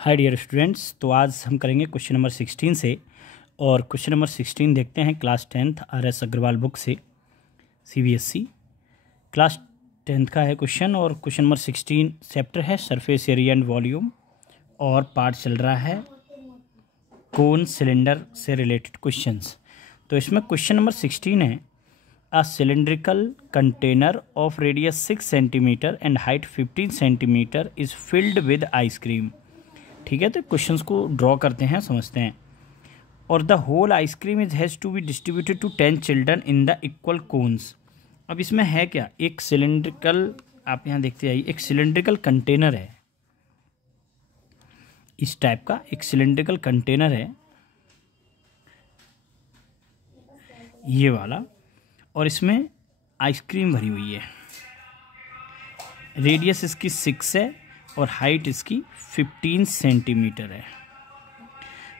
Hi dear students, तो आज हम करेंगे क्वेश्चन नंबर 16 से। और क्वेश्चन नंबर 16 देखते हैं class 10th RS Agarwal book से, CBSE क्लास 10th का है क्वेश्चन। और क्वेश्चन नंबर 16 चैप्टर है सरफेस एरिया एंड वॉल्यूम, और पार्ट चल रहा है कोन सिलेंडर से रिलेटेड क्वेश्चंस। तो इसमें क्वेश्चन नंबर 16 है, a cylindrical container of radius 6 centimetre and height 15 centimetre is filled with ice cream. ठीक है, तो क्वेश्चंस को ड्रॉ करते हैं, समझते हैं। और the whole ice cream is has to be distributed to 10 children in the equal cones. अब इसमें है क्या, एक सिलेंड्रिकल, आप यहाँ देखते जाइए, एक सिलेंड्रिकल कंटेनर है, इस टाइप का एक सिलेंड्रिकल कंटेनर है ये वाला, और इसमें आइसक्रीम भरी हुई है। रेडियस इसकी 6 है और हाइट इसकी 15 सेंटीमीटर है।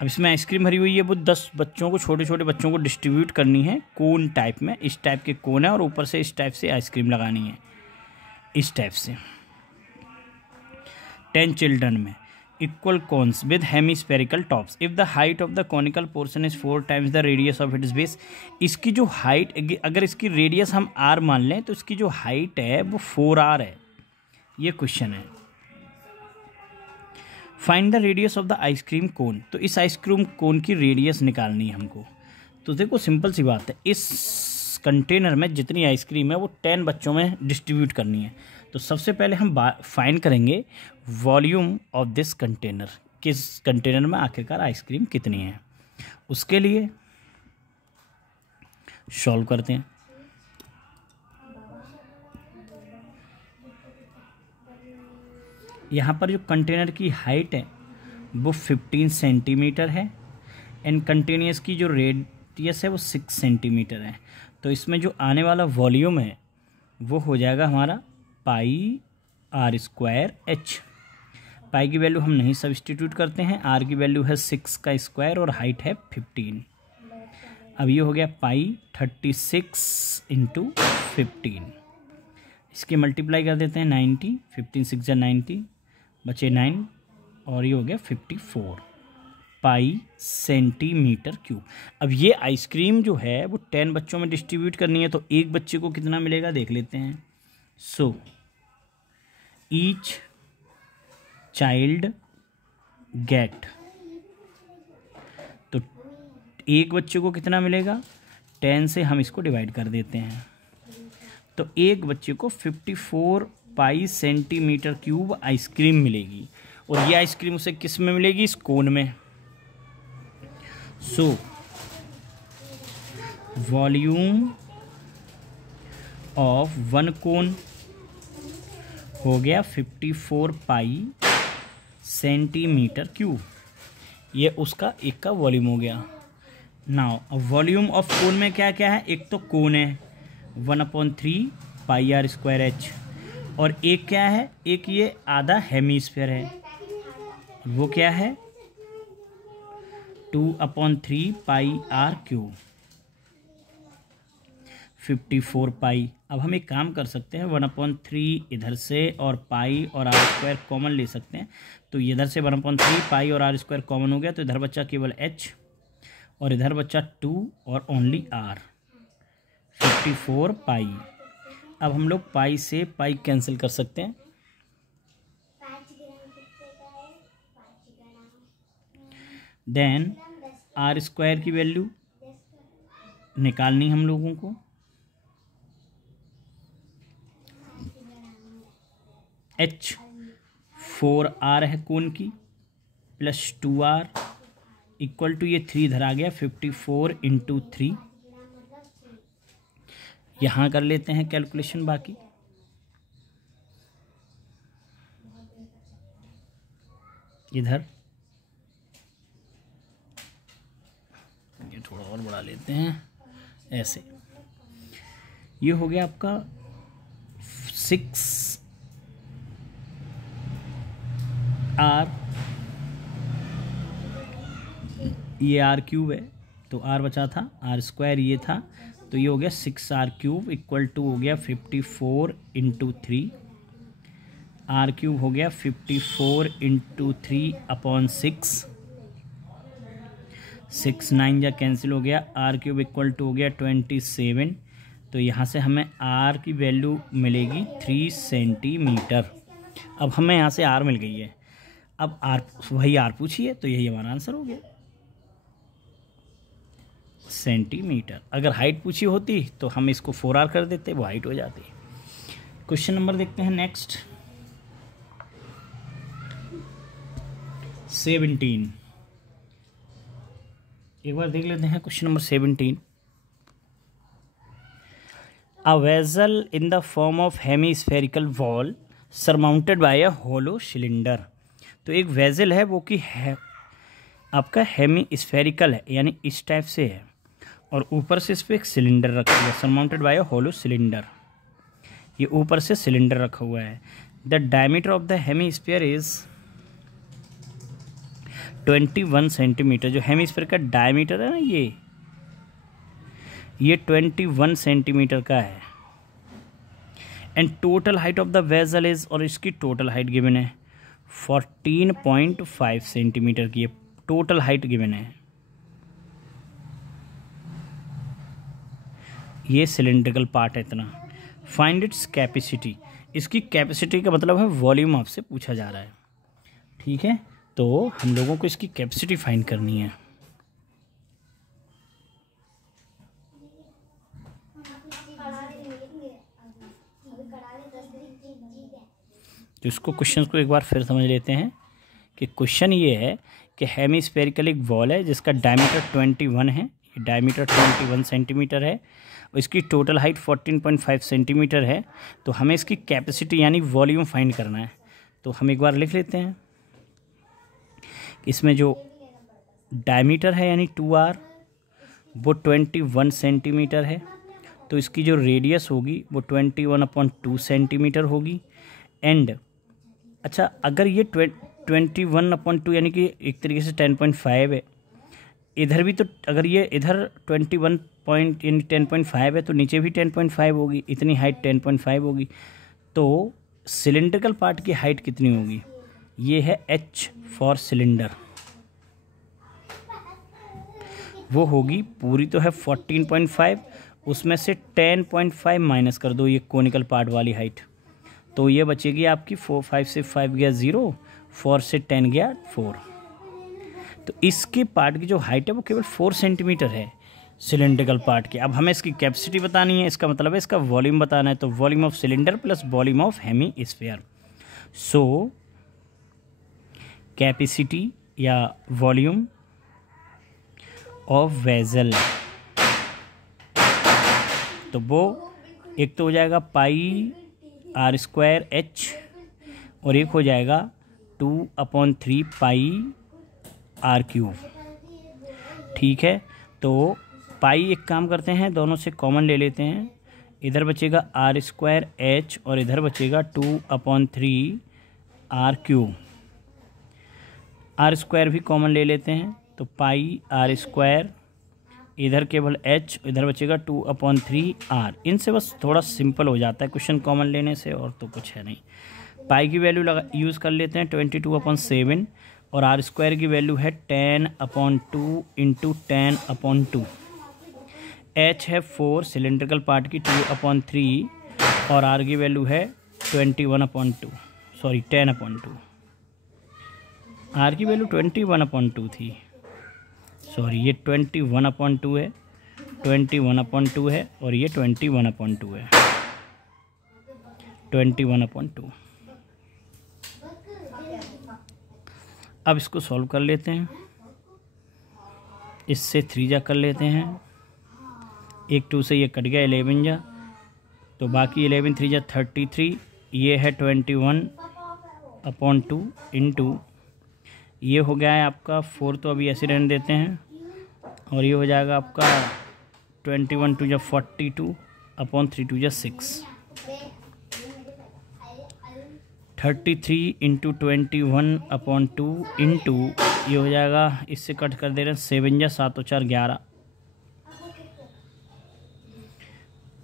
अब इसमें आइसक्रीम भरी हुई है, वो 10 बच्चों को, छोटे छोटे बच्चों को डिस्ट्रीब्यूट करनी है कोन टाइप में। इस टाइप के कोन है और ऊपर से इस टाइप से आइसक्रीम लगानी है, इस टाइप से 10 चिल्ड्रन में equal cones with hemispherical tops. If the height of the conical portion is 4 times the radius of its base. इसकी जो हाइट, अगर इसकी रेडियस हम r मान लें तो इसकी जो हाइट है वो 4r है। ये क्वेश्चन है, find the radius of the ice cream cone. तो इस आइसक्रीम कोन की रेडियस निकालनी है हमको। तो देखो सिंपल सी बात है, इस कंटेनर में जितनी आइसक्रीम है वो 10 बच्चों में डिस्ट्रीब्यूट करनी है। तो सबसे पहले हम फाइंड करेंगे वॉल्यूम ऑफ दिस कंटेनर, किस कंटेनर में आखिरकार आइसक्रीम कितनी है। उसके लिए सॉल्व करते हैं। यहाँ पर जो कंटेनर की हाइट है वो 15 सेंटीमीटर है एंड कंटेनर्स की जो रेडियस है वो 6 सेंटीमीटर है। तो इसमें जो आने वाला वॉल्यूम है वो हो जाएगा हमारा पाई r स्क्वायर h। पाई की वैल्यू हम नहीं सब्स्टिट्यूट करते हैं, r की वैल्यू है 6 का स्क्वायर और हाइट है 15। अब ये हो गया पाई 36 इंटू 15। इसकी मल्टीप्लाई कर देते हैं 90, 15 6 जा 90, बचे 9 और ये हो गया 54 पाई सेंटीमीटर क्यूब। अब ये आइसक्रीम जो है वो 10 बच्चों में डिस्ट्रीब्यूट करनी है, तो एक बच्चे को कितना मिलेगा देख लेते हैं। सो ईच चाइल्ड गेट, तो एक बच्चे को कितना मिलेगा, 10 से हम इसको डिवाइड कर देते हैं, तो एक बच्चे को 54 पाई सेंटीमीटर क्यूब आइसक्रीम मिलेगी। और ये आइसक्रीम उसे किस में मिलेगी, इस कोन में। सो वॉल्यूम ऑफ वन कोन हो गया 54 पाई सेंटीमीटर क्यूब। ये उसका एक का वॉल्यूम हो गया। नाउ अब वॉल्यूम ऑफ कोन में क्या क्या है, एक तो कोन है 1/3 पाई r स्क्वायर h, और एक क्या है, एक ये आधा हेमीस्फेयर है, वो क्या है 2/3 पाई r क्यूब 54 पाई। अब हम एक काम कर सकते हैं, 1/3 इधर से और पाई और r स्क्वायर कॉमन ले सकते हैं। तो इधर से 1/3 पाई और r स्क्वायर कॉमन हो गया, तो इधर बच्चा केवल h और इधर बच्चा 2 और ओनली r, 54 पाई। अब हम लोग पाई से पाई कैंसिल कर सकते हैं, देन r स्क्वायर की वैल्यू निकालनी हम लोगों को। h 4r है कोन की, प्लस 2r इक्वल टू, ये 3 इधर आ गया, 54 इंटू 3। यहाँ कर लेते हैं कैलकुलेशन बाकी। इधर ये थोड़ा और बढ़ा लेते हैं, ऐसे ये हो गया आपका 6r, ये r क्यूब है तो r बचा था, r स्क्वायर ये था, तो ये हो गया 6r क्यूब इक्वल टू हो गया 54 इंटू 3। आर क्यूब हो गया 54 इंटू 3/6, 6 9 जा कैंसिल हो गया, आर क्यूब इक्वल टू हो गया 27। तो यहाँ से हमें आर की वैल्यू मिलेगी 3 सेंटीमीटर। अब हमें यहाँ से आर मिल गई है, अब आर वही आर पूछिए, तो यही हमारा आंसर हो गया सेंटीमीटर। अगर हाइट पूछी होती तो हम इसको 4R कर देते, वो हाइट हो जाती। क्वेश्चन नंबर देखते हैं नेक्स्ट 17। एक बार देख लेते हैं question number 17। A vessel in the form of hemispherical wall surmounted by a hollow cylinder। तो एक वेजल है वो कि है आपका हेमी है, यानी इस टाइप से है, और ऊपर से इस पर एक सिलेंडर रखा हुआ है, surmounted by a hollow cylinder. ये ऊपर से सिलेंडर रखा हुआ है। The diameter of the hemisphere is 21 centimetre. जो हेमीस्फीयर का डायमीटर है ना, ये 21 सेंटीमीटर का है। And total height of the vessel is, और इसकी टोटल हाइट गिवन है 14.5 सेंटीमीटर की, टोटल हाइट गिवन है। ये सिलेंड्रिकल पार्ट है इतना। फाइंड इट्स कैपेसिटी, इसकी कैपेसिटी का मतलब है वॉल्यूम आपसे पूछा जा रहा है, ठीक है। तो हम लोगों को इसकी कैपेसिटी फाइंड करनी है। तो इसको क्वेश्चन को एक बार फिर समझ लेते हैं कि क्वेश्चन ये है कि हेमीस्फेरिकल एक वॉल है जिसका डायमीटर 21 है, ये डायमीटर 21 सेंटीमीटर है, और इसकी टोटल हाइट 14.5 सेंटीमीटर है। तो हमें इसकी कैपेसिटी यानी वॉल्यूम फाइंड करना है। तो हम एक बार लिख लेते हैं, इसमें जो डायमीटर है यानी 2R वो 21 सेंटीमीटर है, तो इसकी जो रेडियस होगी वो 21/2 सेंटीमीटर होगी। एंड अच्छा, अगर ये 21/2 यानी कि एक तरीके से 10.5 है, इधर भी तो अगर ये इधर 21 पॉइंट यानी 10.5 है तो नीचे भी 10.5 होगी, इतनी हाइट 10.5 होगी। तो सिलेंड्रिकल पार्ट की हाइट कितनी होगी? ये है H फॉर सिलेंडर, वो होगी पूरी तो है 14.5, उसमें से 10.5 माइनस कर दो ये कोनिकल पार्ट वाली हाइट, तो ये बचेगी आपकी 5 से 5 गया 0, 4 से 10 गया 4। तो इसके पार्ट की जो हाइट है वो केवल 4 सेंटीमीटर है सिलेंड्रिकल पार्ट की। अब हमें इसकी कैपेसिटी बतानी है, इसका मतलब है इसका वॉल्यूम बताना है। तो volume of cylinder plus volume of hemisphere. So capacity या वॉल्यूम ऑफ वेजल, तो वो एक तो हो जाएगा πr²h और एक हो जाएगा 2/3 πr³। ठीक है, तो पाई एक काम करते हैं, दोनों से कॉमन ले लेते हैं, इधर बचेगा r²h और इधर बचेगा 2/3 r³। r² भी कॉमन ले लेते हैं, तो πr², इधर केवल h, इधर बचेगा 2/3 r। इनसे बस थोड़ा सिंपल हो जाता है क्वेश्चन कॉमन लेने से, और तो कुछ है नहीं। पाई की वैल्यू यूज़ कर लेते हैं 22/7, और r² की वैल्यू है 10/2 इंटू 10/2। h है 4 सिलेंड्रिकल पार्ट की 2/3, और r की वैल्यू है 10/2 r की वैल्यू 21/2 थी, सॉरी ये 21/2 है, 21/2 है, और ये 21/2 है, 21/2। अब इसको सॉल्व कर लेते हैं, इससे 3 जा कर लेते हैं, 1 2 से ये कट गया 11 जा, तो बाकी 11 3 जा 33, ये है 21/2 इंटू ये हो गया है आपका 4, तो अभी ऐसे रहने देते हैं, और ये हो जाएगा आपका 21 2 जा 42/3 2 जा 6, 33 इंटू 21/2 इंटू ये हो जाएगा, इससे कट कर दे रहे हैं 7 जा 7 और 4 11।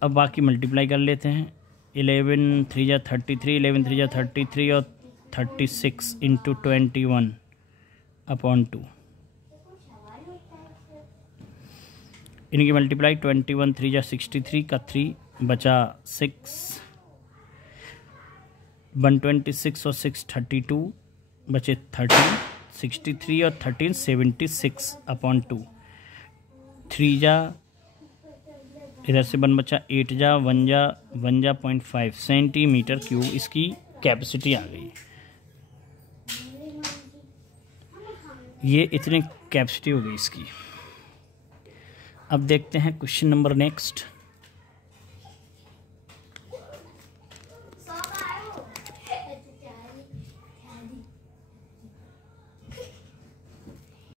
अब बाकी मल्टीप्लाई कर लेते हैं, 11 3 जा 33, 11 3 जा 33 और 36 इंटू 21/2। इनकी मल्टीप्लाई 21 3 जा 63 का 3 बचा 6, 126 और 6 32 बचे 13, 63 और 13 76/2। 3 जा इधर से 1 बचा, 8 जा 1 जा 0.5 सेंटीमीटर क्यूब इसकी कैपेसिटी आ गई। ये इतनी कैपेसिटी हो गई इसकी। अब देखते हैं क्वेश्चन नंबर नेक्स्ट।